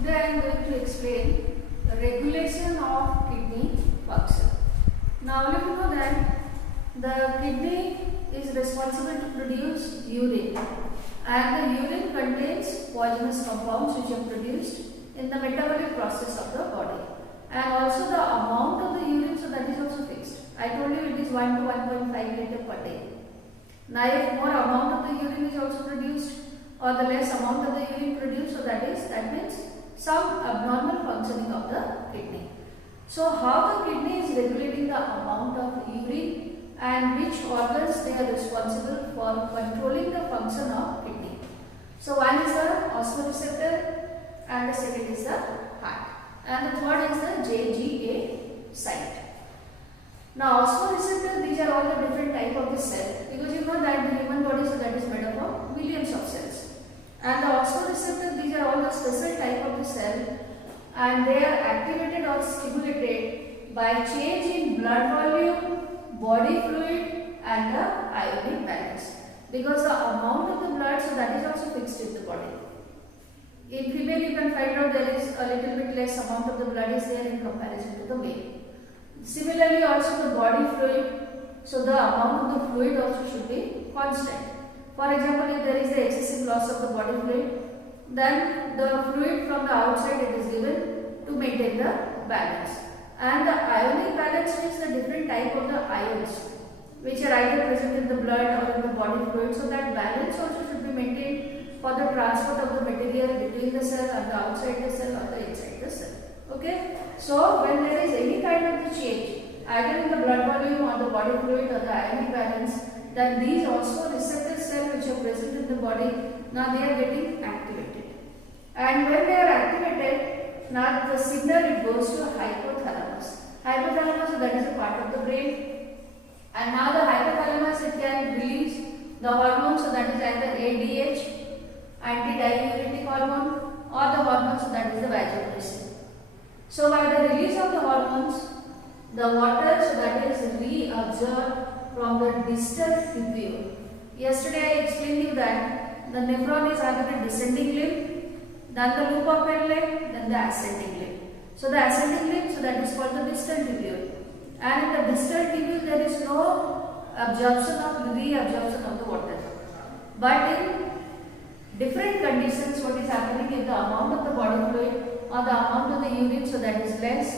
Today I am going to explain the regulation of kidney function. Now let you know that the kidney is responsible to produce urine, and the urine contains poisonous compounds which are produced in the metabolic process of the body, and also the amount of the urine, so that is also fixed. I told you it is 1 to 1.5 liter per day. Now if more amount of the urine is also produced or the less amount of the urine produced, so that means some abnormal functioning of the kidney. So how the kidney is regulating the amount of urine and which organs they are responsible for controlling the function of kidney. So one is the osmoreceptor and the second is the heart, and the third is the JGA site. Now osmoreceptor, these are all the different type of the cell, because you know that the human body, so that is made up of millions of cells. And the osmoreceptor, these are all the special type of the cell, and they are activated or stimulated by change in blood volume, body fluid and the ionic balance. Because the amount of the blood, so that is also fixed in the body. In female you can find out there is a little bit less amount of the blood is there in comparison to the male. Similarly also the body fluid, so the amount of the fluid also should be constant. For example, if there is the excessive loss of the body fluid, then the fluid from the outside it is given to maintain the balance. And the ionic balance means the different type of the ions which are either present in the blood or in the body fluid, so that balance also should be maintained for the transport of the material between the cell and the outside the cell or the inside the cell. Okay, so when there is any kind of the change either in the blood volume or the body fluid or the ionic balance, then these also receptor cells which are present in the body, now they are getting activated. And when they are activated, now the signal it goes to hypothalamus. Hypothalamus, that is a part of the brain. And now the hypothalamus, it can release the hormone, so that is either ADH, antidiuretic hormone, or the hormone, so that is the vasopressin. So by the release of the hormones, the water, so that is reabsorbed from the distal tubule. Yesterday I explained you that the nephron is having a descending limb, then the loop of Henle, then the ascending limb. So the ascending limb, so that is called the distal tubule. And in the distal tubule there is no reabsorption of the water. But in different conditions, what is happening, if the amount of the body fluid or the amount of the urine, so that is less,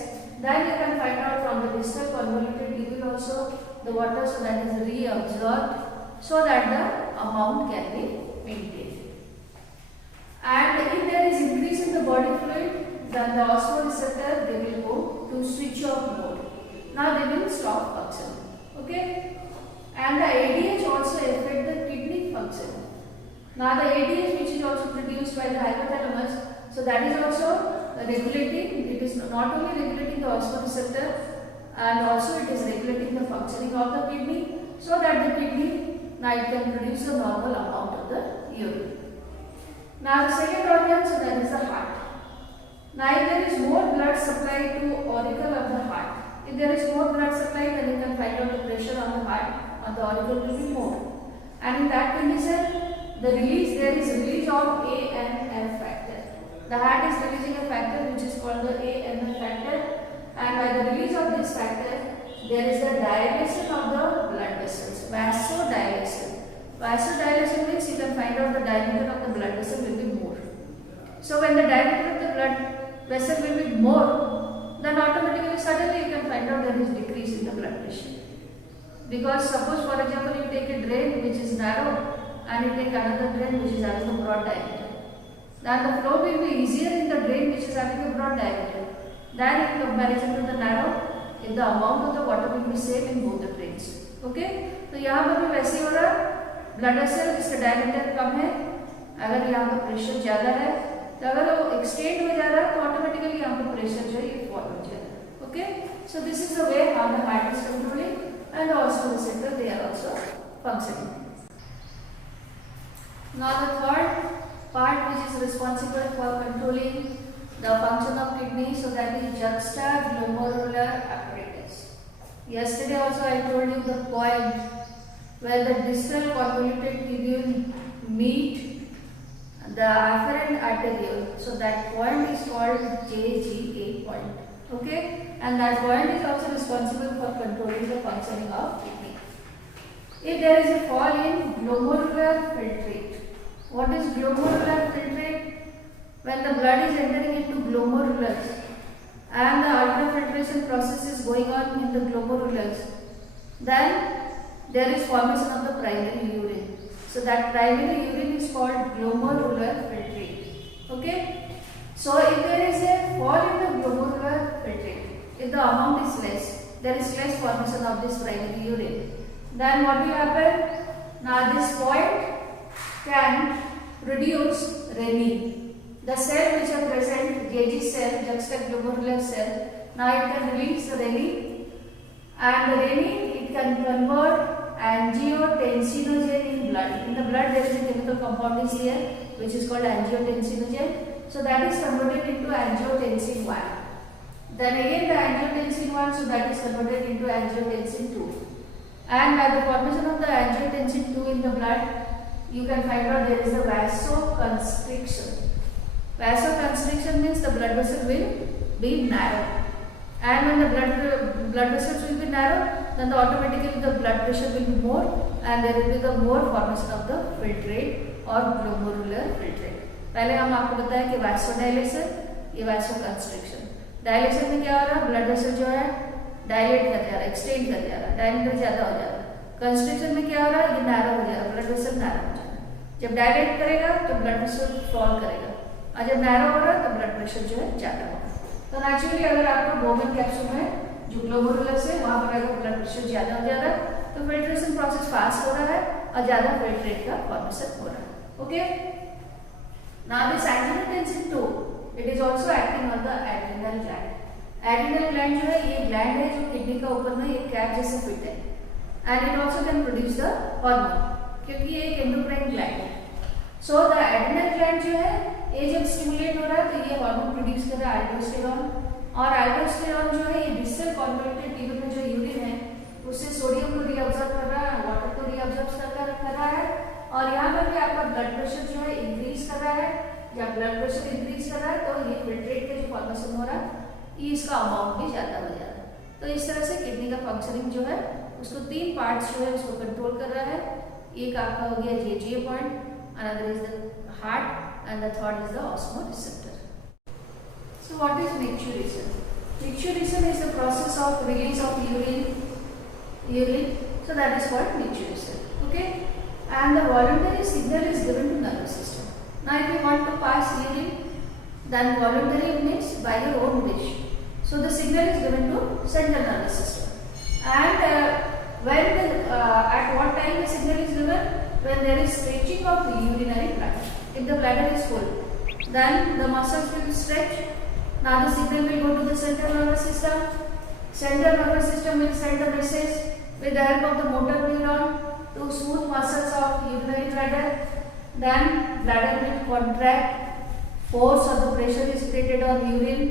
then you can find out from the distal convoluted tubule also the water, so that is reabsorbed, so that the amount can be maintained. And if there is increase in the body fluid, then the osmoreceptor they will go to switch off mode. Now they will stop functioning. Okay, and the ADH also affect the kidney function. Now the ADH which is also produced by the hypothalamus, so that is also regulating, it is not only regulating the osmoreceptor and also it is regulating the functioning of the kidney, so that the kidney now it can produce a normal amount of the urine. Now the second organ, so that is the heart. Now if there is more blood supply to auricle of the heart, if there is more blood supply, then you can find out the pressure on the heart or the auricle will be more. And in that condition, there is release of AMF factor. The heart is releasing a factor which is called the AMF factor, and by the release of this factor, there is the dilation of the blood vessels, vasodilation. Vasodilation means you can find out the diameter of the blood vessel will be more. So when the diameter of the blood vessel will be more, then automatically suddenly you can find out there is decrease in the blood pressure. Because suppose for example you take a drain which is narrow and you take another drain which is having a broad diameter, then the flow will be easier in the drain which is having a broad diameter than in comparison to the narrow, if the amount of the water will be same in both the drains. Okay, तो यहाँ पर भी वैसे ही हो रहा है, blood vessel जिसका diameter कम है, अगर यहाँ पर प्रेशर ज़्यादा है, तो अगर वो एक्सटेंड हो जा रहा है तो ऑटोमेटिकली यहाँ पर प्रेशर जो है ये फॉल हो जाएगा. Okay, so this is the way how the heart is controlling, and also the receptor they are also functioning. Now the third part which is responsible for controlling the function of kidney, so that is juxtaglomerular apparatus. Yesterday also I told you the point where the distal convoluted tubule meet the afferent arteriole. So that point is called JGA point. Okay, and that point is also responsible for controlling the functioning of kidney. If there is a fall in glomerular filtrate, what is glomerular filtrate? When the blood is entering into glomerulus and the ultrafiltration process is going on in the glomerulus, then there is formation of the primary urine. So that primary urine is called glomerular filtrate. Okay. So if there is a fall in the glomerular filtrate, if the amount is less, there is less formation of this primary urine. Then what will happen? Now this point can produce renin. The cell which are present, JG cell, juxtaglomerular cell, now it can release the renin, and the renin it can convert angiotensinogen in blood. In the blood there is a chemical compound is here which is called angiotensinogen. So that is converted into angiotensin 1. Then again the angiotensin 1, so that is converted into angiotensin 2. And by the formation of the angiotensin 2 in the blood, you can find out there is a vasoconstriction. Vasoconstriction means the blood vessel will be narrow. And when the blood vessels will be narrow, then automatically the blood pressure will be more and there will be the more formation of the filtrate or glomerular filtrate. पहले हम आपको बताया कि वासोडाइलेशन, ये वासोकंस्ट्रिक्शन. Dilation में क्या हो रहा है? ब्लड वेसल जो है डायलेट कर जा रहा है, एक्सटेंड कर जा रहा है, डायमीटर ज्यादा हो जा रहा है. कंस्ट्रिक्शन में क्या हो रहा है? ये नैरो हो जा रहा है, ब्लड वेसल नैरो हो जा रहा है. जब डायलेट करेगा तो ब्लड वेसल फॉल करेगा और जब नैरो हो रहा है तो ब्लड प्रेशर जो है ज्यादा होगा. तो नेचुरली अगर आपको बोवेन कैप्सूल में जो ग्लोमेरुलस है वहां पर अगर ब्लड प्रेशर ज्यादा हो जा रहा है तो फिल्ट्रेशन प्रोसेस फास्ट हो रहा है और ज्यादा फिल्ट्रेट का फॉर्मेशन हो रहा है. Okay. Now this angiotensin 2 it is also acting on the adrenal gland. Adrenal gland जो है ये ग्लैंड है जो किडनी का ऊपर में एक कैप जैसे फिट है and it also can produce the hormone क्योंकि ये एक एंडोक्राइन ग्लैंड है. सो द एड्रिनल ग्लैंड जो है ये जब स्टिमुलेट हो रहा है तो ये हार्मोन प्रोड्यूस कर रहा है अल्डोस्टेरॉन. और अल्डोस्टेरॉन जो है ये डिस्टल कॉन्ट्रैक्टेड लीवर में जो यूरिन है उससे सोडियम को रीअब्सॉर्ब कर रहा है, वाटर को रीअब्सॉर्ब कर रहा है और यहाँ पर भी आपका ब्लड प्रेशर जो है इंक्रीज कर रहा है. जब ब्लड प्रेशर इंक्रीज कर रहा है तो ये फिल्ट्रेट का जो फॉर्मेशन हो रहा है ये इसका अमाउंट भी ज्यादा हो जा रहा है. तो इस तरह से किडनी का फंक्शनिंग जो है उसको 3 पार्ट्स जो है उसको कंट्रोल कर रहा है. एक आपका हो गया JGA point, another is the heart and the third is the osmoreceptor. So what is micturition? Micturition is the process of release of urine. So that is called micturition. Okay. And the voluntary signal is given to nervous system. Now if you want to pass urine, then voluntary means by your own wish. So the signal is given to central nervous system. And at what time the signal is given? When there is stretching of the urinary bladder. If the bladder is full, then the muscles will stretch. Now the signal will go to the central nervous system. Central nervous system will send a message with the help of the motor neuron to smooth muscles of urinary bladder. Then bladder will contract, force or the pressure is created on urine.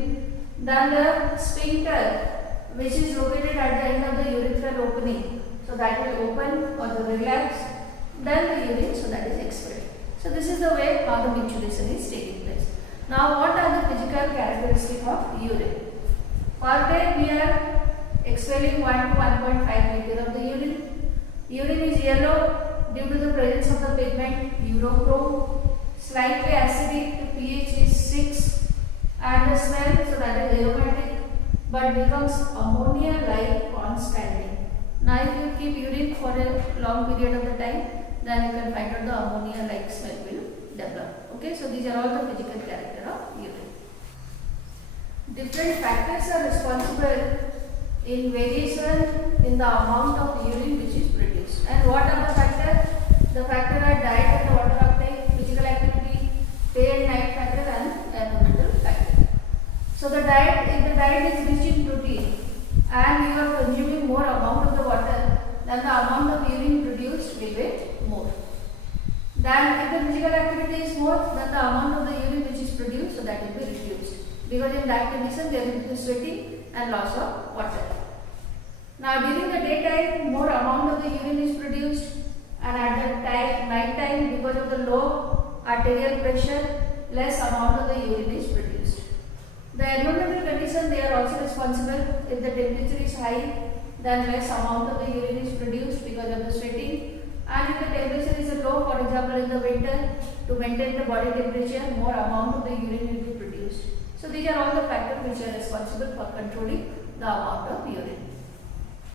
Then the sphincter which is located at the end of the urethral opening, so that will open or the relax. Then the urine, so that is expelled. So this is the way how the micturition is taking place. Now what are the physical characteristics of urine? Per day we are expelling 1 to 1.5 liter of the urine. Urine is yellow due to the presence of the pigment urochrome, slightly acidic, the pH is 6 and the smell, so that is aromatic but becomes ammonia like on standing. Now if you keep urine for a long period of the time, then you can find out the ammonia like smell will develop. Okay, so these are all the physical character of urine. Different factors are responsible in variation in the amount of urine which is produced. And what are the factors? The factors are diet and water uptake, physical activity, day and night factor and environmental factor. So the diet, if the diet is rich in protein and you are consuming more amount of the water, then the amount of urine produced will be more. Then if the physical activity is more, then the amount of the urine which is produced, so that will be reduced. Because in that condition there will be sweating and loss of water. Now during the daytime more amount of the urine is produced and at the night time because of the low arterial pressure, less amount of the urine is produced. The environmental condition, they are also responsible. If the temperature is high, then less amount of the urine is produced because of the sweating. And if the temperature is low, for example in the winter, to maintain the body temperature, more amount of the urine will be produced. So these are all the factors which are responsible for controlling the amount of urine.